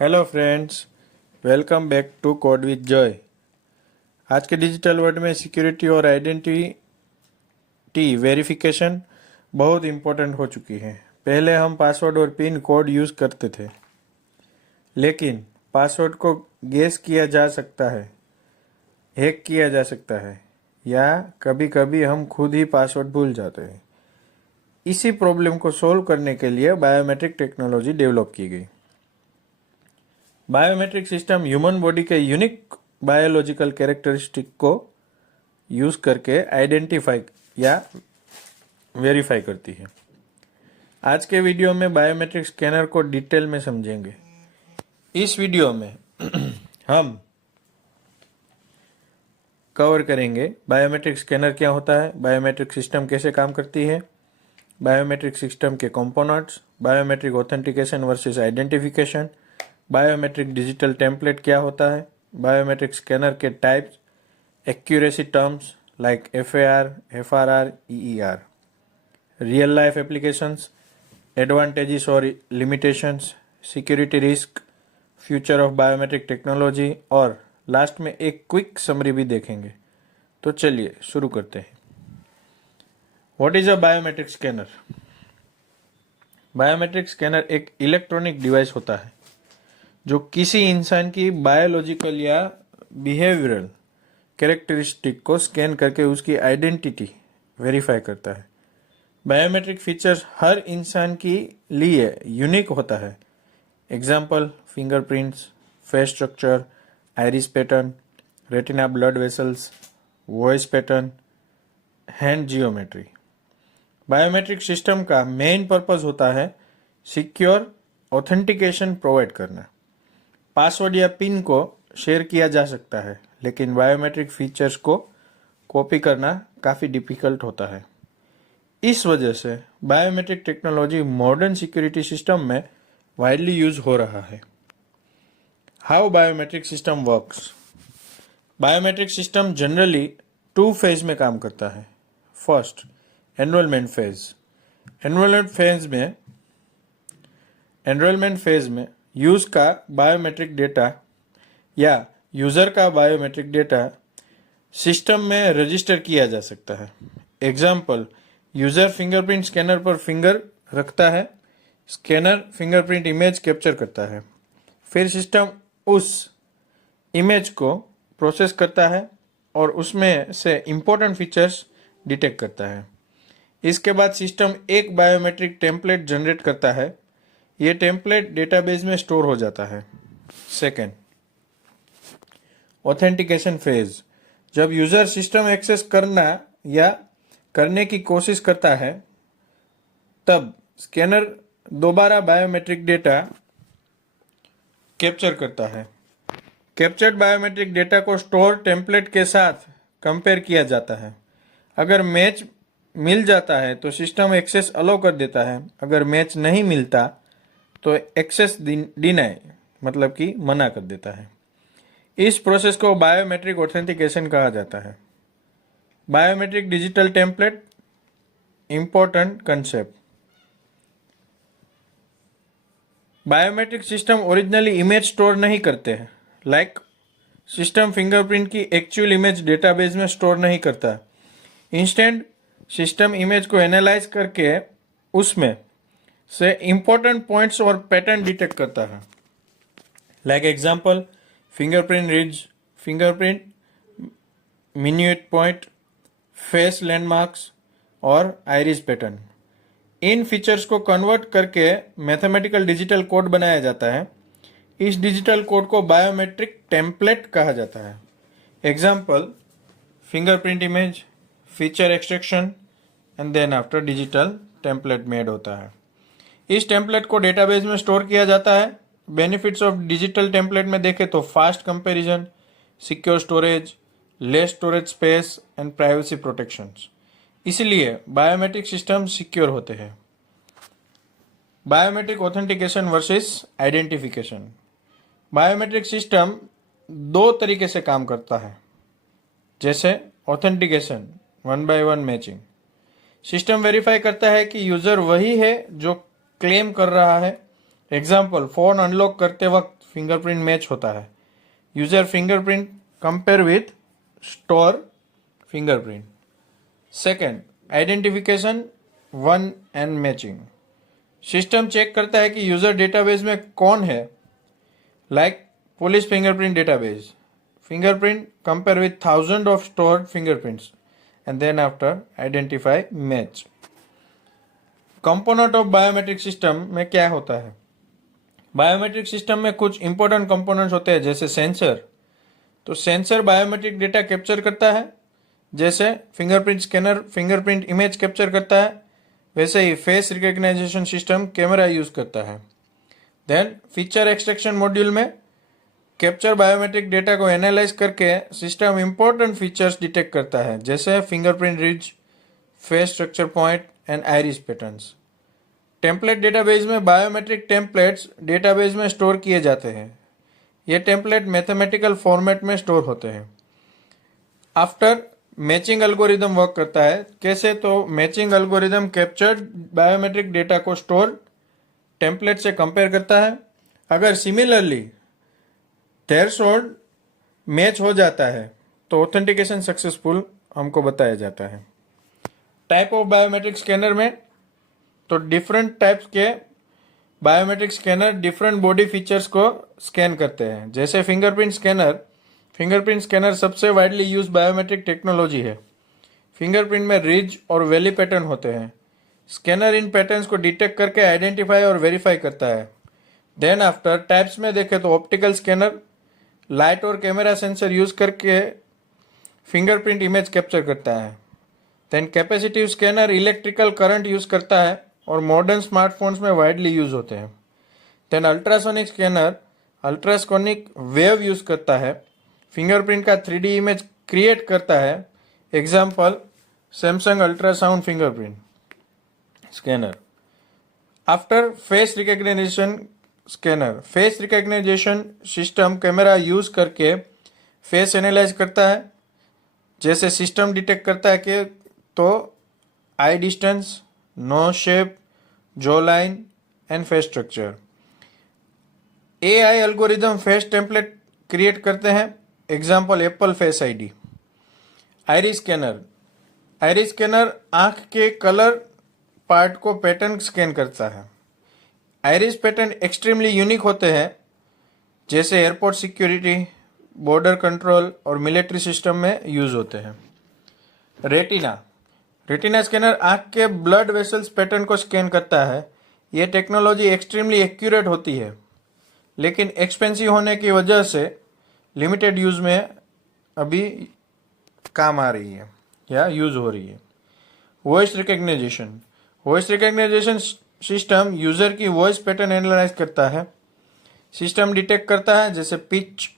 Hello friends, welcome back to code with Joy. आज के digital world में security और आइडेंटिटी वेरिफिकेशन बहुत इम्पोर्टेंट हो चुकी है। पहले हम पासवर्ड और पिन कोड यूज़ करते थे, लेकिन पासवर्ड को गेस किया जा सकता है, हैक किया जा सकता है, या कभी कभी हम खुद ही पासवर्ड भूल जाते हैं। इसी प्रॉब्लम को सोल्व करने के लिए बायोमेट्रिक टेक्नोलॉजी डेवलप की गई। बायोमेट्रिक सिस्टम ह्यूमन बॉडी के यूनिक बायोलॉजिकल कैरेक्टरिस्टिक को यूज करके आइडेंटिफाई या वेरीफाई करती है। आज के वीडियो में बायोमेट्रिक स्कैनर को डिटेल में समझेंगे। इस वीडियो में हम कवर करेंगे बायोमेट्रिक स्कैनर क्या होता है, बायोमेट्रिक सिस्टम कैसे काम करती है, बायोमेट्रिक सिस्टम के components, biometric authentication versus identification, biometric digital template क्या होता है, बायोमेट्रिक स्कैनर के types, accuracy terms like FAR, FRR, EER, real life applications, advantages और limitations, security risk, future of biometric technology और लास्ट में एक quick summary भी देखेंगे। तो चलिए शुरू करते हैं। What is a biometric scanner? Biometric scanner एक इलेक्ट्रॉनिक डिवाइस होता है जो किसी इंसान की बायोलॉजिकल या बिहेवियरल कैरेक्टरिस्टिक को स्कैन करके उसकी आइडेंटिटी वेरीफाई करता है। बायोमेट्रिक फीचर्स हर इंसान के लिए यूनिक होता है। Example: fingerprints, face structure, iris pattern, retina blood vessels, voice pattern, hand geometry. Biometric system का मेन पर्पस होता है सिक्योर ऑथेंटिकेशन प्रोवाइड करना। पासवर्ड या पिन को शेयर किया जा सकता है, लेकिन बायोमेट्रिक फीचर्स को कॉपी करना काफ़ी डिफिकल्ट होता है। इस वजह से biometric technology modern security system में वाइडली यूज हो रहा है। How biometric system works? Biometric system generally 2 phase में काम करता है। First, enrolment phase. Enrolment phase में यूज का बायोमेट्रिक डेटा या यूजर का बायोमेट्रिक डेटा सिस्टम में रजिस्टर किया जा सकता है। एग्जाम्पल: यूजर फिंगरप्रिंट स्कैनर पर फिंगर रखता है, स्कैनर फिंगरप्रिंट इमेज कैप्चर करता है, फिर सिस्टम उस इमेज को प्रोसेस करता है और उसमें से इंपॉर्टेंट फीचर्स डिटेक्ट करता है। इसके बाद सिस्टम एक बायोमेट्रिक टेम्पलेट जनरेट करता है। ये टेम्पलेट डेटाबेस में स्टोर हो जाता है। Second, authentication phase. जब यूजर सिस्टम एक्सेस करना या करने की कोशिश करता है, तब स्कैनर दोबारा बायोमेट्रिक डेटा कैप्चर करता है। कैप्चर्ड बायोमेट्रिक डेटा को स्टोर टेम्पलेट के साथ कंपेयर किया जाता है। अगर मैच मिल जाता है तो सिस्टम एक्सेस अलो कर देता है। अगर मैच नहीं मिलता तो एक्सेस डिनाई मतलब कि मना कर देता है। इस प्रोसेस को बायोमेट्रिक ऑथेंटिकेशन कहा जाता है। Biometric digital template, important concept. Biometric system originally image store नहीं करते हैं। लाइक सिस्टम फिंगरप्रिंट की एक्चुअल इमेज डेटाबेस में स्टोर नहीं करता। इंस्टेंट सिस्टम इमेज को एनालाइज करके उसमें से इंपॉर्टेंट पॉइंट्स और पैटर्न डिटेक्ट करता है। Like example: fingerprint ridge, fingerprint minute point, face landmarks और आइरिस पैटर्न। इन फीचर्स को कन्वर्ट करके मैथमेटिकल डिजिटल कोड बनाया जाता है। इस डिजिटल कोड को बायोमेट्रिक टेम्पलेट कहा जाता है। Example: fingerprint image, feature extraction and then after digital template made होता है। इस टेम्पलेट को डेटाबेस में स्टोर किया जाता है। बेनिफिट्स ऑफ डिजिटल टेम्पलेट में देखें तो fast comparison, secure storage, less storage space and privacy protections. इसलिए बायोमेट्रिक सिस्टम सिक्योर होते हैं। Biometric authentication versus identification. Biometric system 2 तरीके से काम करता है, जैसे authentication, 1-by-1 matching. System verify करता है कि यूजर वही है जो क्लेम कर रहा है। एग्जाम्पल, फोन अनलॉक करते वक्त फिंगरप्रिंट मैच होता है. User fingerprint compare with store fingerprint. Second, identification one and matching. System check करता है कि यूजर डेटाबेस में कौन है. Like police fingerprint database. Fingerprint compare with thousands of stored fingerprints and then after identify match. Component of biometric system में क्या होता है? बायोमेट्रिक सिस्टम में कुछ इंपॉर्टेंट कंपोनेंट्स होते हैं जैसे सेंसर. तो सेंसर बायोमेट्रिक डेटा कैप्चर करता है. जैसे fingerprint scanner fingerprint image capture करता है, वैसे ही face recognition system camera use करता है. देन फीचर एक्सट्रैक्शन मॉड्यूल में कैप्चर बायोमेट्रिक डेटा को एनालाइज करके सिस्टम इंपॉर्टेंट फीचर्स डिटेक्ट करता है जैसे fingerprint ridge, face structure point and iris patterns. Template database में बायोमेट्रिक टेम्पलेट्स डेटाबेस में स्टोर किए जाते हैं. ये टेम्पलेट मैथमेटिकल फॉर्मेट में स्टोर होते हैं. आफ्टर मैचिंग एल्गोरिदम वर्क करता है. कैसे? तो matching algorithm captured biometric data को स्टोर टेम्पलेट से कंपेयर करता है. अगर सिमिलरली थ्रेशोल्ड मैच हो जाता है तो ऑथेंटिकेशन सक्सेसफुल हमको बताया जाता है. टाइप ऑफ बायोमेट्रिक स्कैनर में तो डिफरेंट टाइप्स के biometric scanner different body features को स्कैन करते हैं. जैसे फिंगरप्रिंट स्कैनर सबसे वाइडली यूज बायोमेट्रिक टेक्नोलॉजी है. फिंगरप्रिंट में रिज और वैली पैटर्न होते हैं. स्कैनर इन पैटर्न्स को डिटेक्ट करके आइडेंटिफाई और वेरीफाई करता है. देन आफ्टर टाइप्स में देखें तो ऑप्टिकल स्कैनर लाइट और कैमरा सेंसर यूज करके फिंगरप्रिंट इमेज कैप्चर करता है. Then capacitive scanner electrical current use करता है और मॉडर्न स्मार्टफोन्स में वाइडली यूज होते हैं. Then ultrasonic scanner ultrasonic wave use करता है, फिंगरप्रिंट का 3D इमेज क्रिएट करता है. Example, Samsung ultrasound fingerprint scanner. After face recognition scanner, face recognition system camera use करके फेस एनालाइज करता है. जैसे सिस्टम डिटेक्ट करता है कि तो eye distance, nose shape, jaw line and face structure. AI algorithm face template create करते हैं. Example, Apple Face ID. Iris scanner आंख के कलर पार्ट को पैटर्न स्कैन करता है. आइरिस पैटर्न एक्सट्रीमली यूनिक होते हैं जैसे एयरपोर्ट सिक्योरिटी, बॉर्डर कंट्रोल और मिलिट्री सिस्टम में यूज होते हैं. रेटिना स्कैनर आंख के ब्लड वेसल्स पैटर्न को स्कैन करता है. यह टेक्नोलॉजी एक्सट्रीमली एक्यूरेट होती है लेकिन एक्सपेंसिव होने की वजह से लिमिटेड यूज में अभी काम आ रही है या यूज हो रही है. वॉइस रिकग्निशन सिस्टम यूजर की वॉइस पैटर्न एनालाइज करता है. सिस्टम डिटेक्ट करता है जैसे pitch,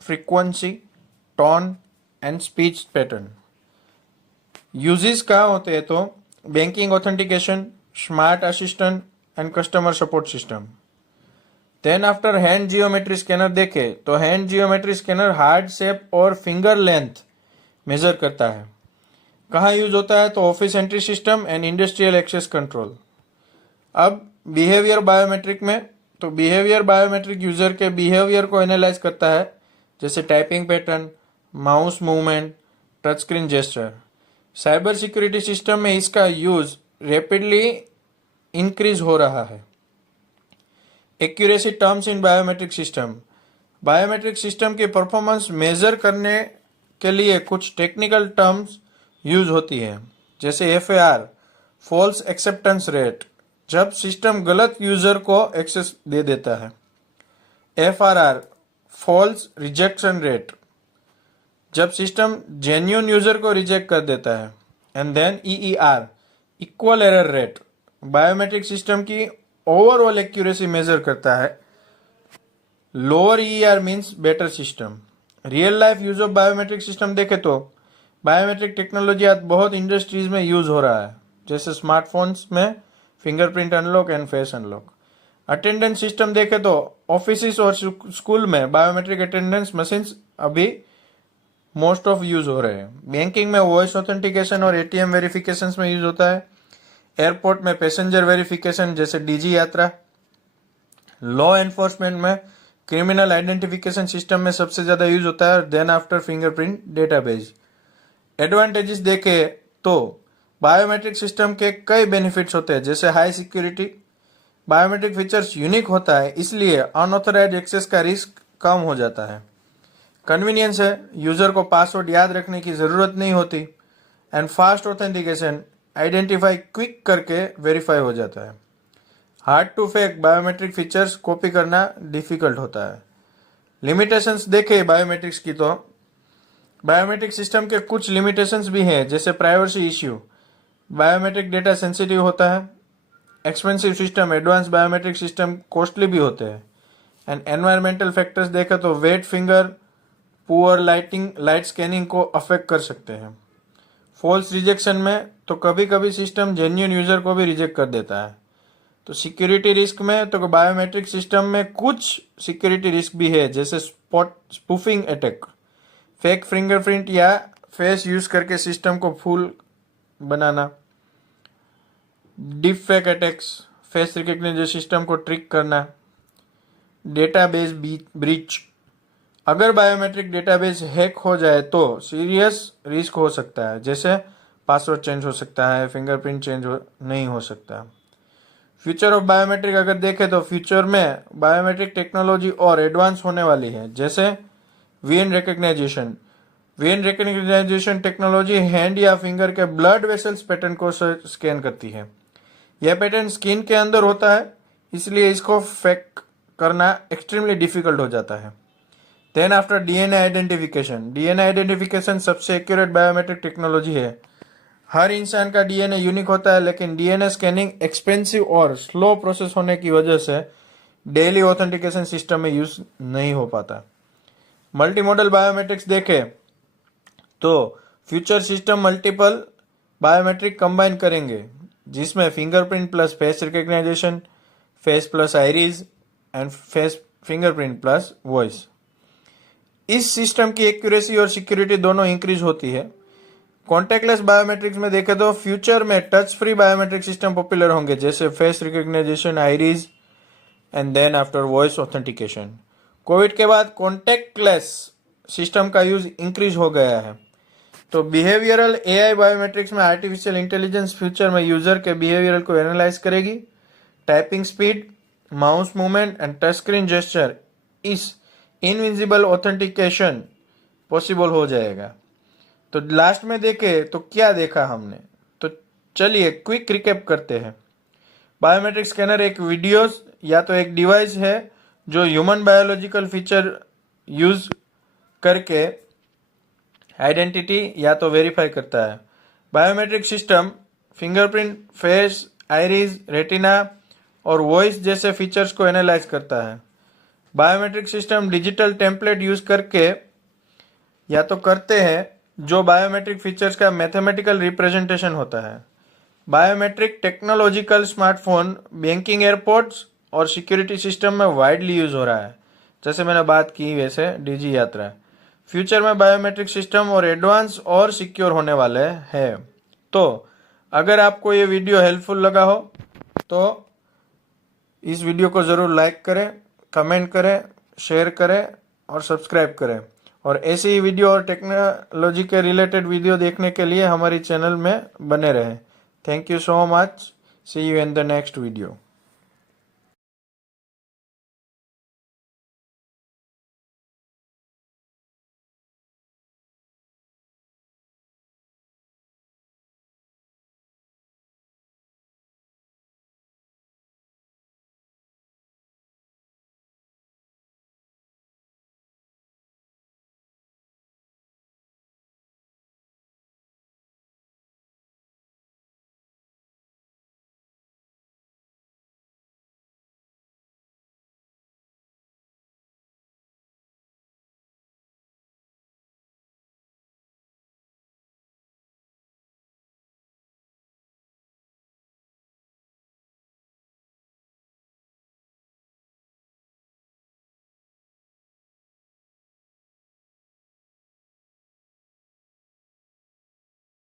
frequency, tone and speech pattern. Uses कहाँ होते हैं तो banking authentication, smart assistant and customer support system. Then after hand geometry scanner देखे तो hand geometry scanner hand shape और फिंगर लेंथ मेजर करता है. कहाँ यूज होता है तो office entry system and industrial access control. अब बिहेवियर बायोमेट्रिक में तो बिहेवियर बायोमेट्रिक यूजर के बिहेवियर को एनालाइज करता है जैसे typing pattern, mouse movement, touch screen gesture. Cyber security system में इसका यूज रैपिडली इंक्रीज हो रहा है. Accuracy terms in biometric system की परफॉर्मेंस मेजर करने के लिए कुछ टेक्निकल टर्म्स यूज होती है जैसे FAR, फॉल्स एक्सेप्टेंस रेट, जब सिस्टम गलत यूजर को एक्सेस दे देता है. FRR, फॉल्स रिजेक्शन रेट, जब सिस्टम जेन्युइन यूजर को रिजेक्ट कर देता है. And then EER, equal error rate, biometric system की ओवरऑल एक्यूरेसी मेजर करता है. Lower EER means better system. Real life use of biometric system देखे तो बायोमेट्रिक टेक्नोलॉजी आज बहुत इंडस्ट्रीज में यूज हो रहा है जैसे स्मार्टफोन्स में fingerprint unlock and face unlock. Attendance system देखे तो ऑफिस और स्कूल में बायोमेट्रिक अटेंडेंस मशीन्स अभी मोस्ट ऑफ यूज हो रहे हैं. बैंकिंग में वॉइस ऑथेंटिकेशन और ATM वेरिफिकेशन में यूज होता है. एयरपोर्ट में पैसेंजर वेरिफिकेशन जैसे DG यात्रा. लॉ एनफोर्समेंट में क्रिमिनल आइडेंटिफिकेशन सिस्टम में सबसे ज़्यादा यूज होता है, then after fingerprint database. Advantages देखे तो बायोमेट्रिक सिस्टम के कई बेनिफिट्स होते हैं, जैसे high security. Biometric features unique होता है, इसलिए अनऑथराइज एक्सेस का रिस्क कम हो जाता है। कन्वीनियंस है, यूजर को पासवर्ड याद रखने की ज़रूरत नहीं होती। And fast authentication, identify quick करके वेरीफाई हो जाता है। Hard to fake biometric features copy करना डिफिकल्ट होता है। लिमिटेशंस देखे बायोमेट्रिक्स की तो बायोमेट्रिक सिस्टम के कुछ लिमिटेशंस भी हैं, जैसे privacy issue, biometric data sensitive होता है। Expensive system, advance biometric system costly भी होते हैं। एंड एनवायरमेंटल फैक्टर्स देखें तो wet finger, poor lighting, light scanning को अफेक्ट कर सकते हैं। फॉल्स रिजेक्शन में तो कभी कभी सिस्टम जेन्युइन यूजर को भी रिजेक्ट कर देता है। तो सिक्योरिटी रिस्क में तो बायोमेट्रिक सिस्टम में कुछ सिक्योरिटी रिस्क भी है, जैसे स्पूफिंग अटैक, फेक फिंगरप्रिंट या फेस यूज करके सिस्टम को फुल बनाना, deep fake attacks, face recognition system को ट्रिक करना, डेटाबेस ब्रीच। अगर बायोमेट्रिक डेटाबेस हैक हो जाए तो सीरियस रिस्क हो सकता है, जैसे पासवर्ड चेंज हो सकता है, फिंगरप्रिंट नहीं हो सकता। फ्यूचर ऑफ बायोमेट्रिक अगर देखें तो फ्यूचर में बायोमेट्रिक टेक्नोलॉजी और एडवांस होने वाली है, जैसे vein recognition. Vein recognition technology hand या फिंगर के ब्लड वेसल्स पैटर्न को स्कैन करती है। यह पैटर्न स्किन के अंदर होता है, इसलिए इसको फेक करना एक्सट्रीमली डिफिकल्ट हो जाता है। Then after DNA identification. DNA identification सबसे एक्यूरेट बायोमेट्रिक टेक्नोलॉजी है। हर इंसान का डीएनए यूनिक होता है, लेकिन डीएनए स्कैनिंग एक्सपेंसिव और स्लो प्रोसेस होने की वजह से डेली ऑथेंटिकेशन सिस्टम में यूज नहीं हो पाता। मल्टी मॉडल बायोमेट्रिक्स देखें तो future system multiple biometric combine करेंगे, जिसमें fingerprint plus face recognition, face plus iris and face fingerprint plus voice. इस सिस्टम की एक्यूरेसी और सिक्योरिटी दोनों इंक्रीज होती है। कॉन्टेक्टलेस बायोमेट्रिक्स में देखें तो फ्यूचर में touch free biometric system popular होंगे, जैसे face recognition, iris and then after voice authentication. Covid के बाद कॉन्टेक्टलेस सिस्टम का यूज इंक्रीज हो गया है। तो बिहेवियरल एआई बायोमेट्रिक्स में आर्टिफिशियल इंटेलिजेंस फ्यूचर में यूजर के बिहेवियर को एनालाइज करेगी। Typing speed, mouse movement and touch screen gesture, इस इनविजिबल ऑथेंटिकेशन पॉसिबल हो जाएगा। तो लास्ट में देखे तो क्या देखा हमने, तो चलिए क्विक रिकैप करते हैं। बायोमेट्रिक स्कैनर एक वीडियोस या तो एक डिवाइस है जो ह्यूमन बायोलॉजिकल फीचर यूज करके आइडेंटिटी या तो वेरीफाई करता है। Biometric system fingerprint, face, iris, retina और वॉइस जैसे फीचर्स को एनालाइज करता है। Biometric system digital template use करके या तो करते हैं, जो बायोमेट्रिक फीचर्स का मैथमेटिकल रिप्रेजेंटेशन होता है। Biometric technological smartphone, banking, airports और सिक्योरिटी सिस्टम में वाइडली यूज हो रहा है, जैसे मैंने बात की वैसे डिजी यात्रा। फ्यूचर में बायोमेट्रिक सिस्टम और एडवांस और सिक्योर होने वाले हैं। तो अगर आपको ये वीडियो हेल्पफुल लगा हो तो इस वीडियो को ज़रूर लाइक करें, कमेंट करें, शेयर करें और सब्सक्राइब करें। और ऐसे ही वीडियो और टेक्नोलॉजी के रिलेटेड वीडियो देखने के लिए हमारी चैनल में बने रहें। Thank you so much. See you in the next video.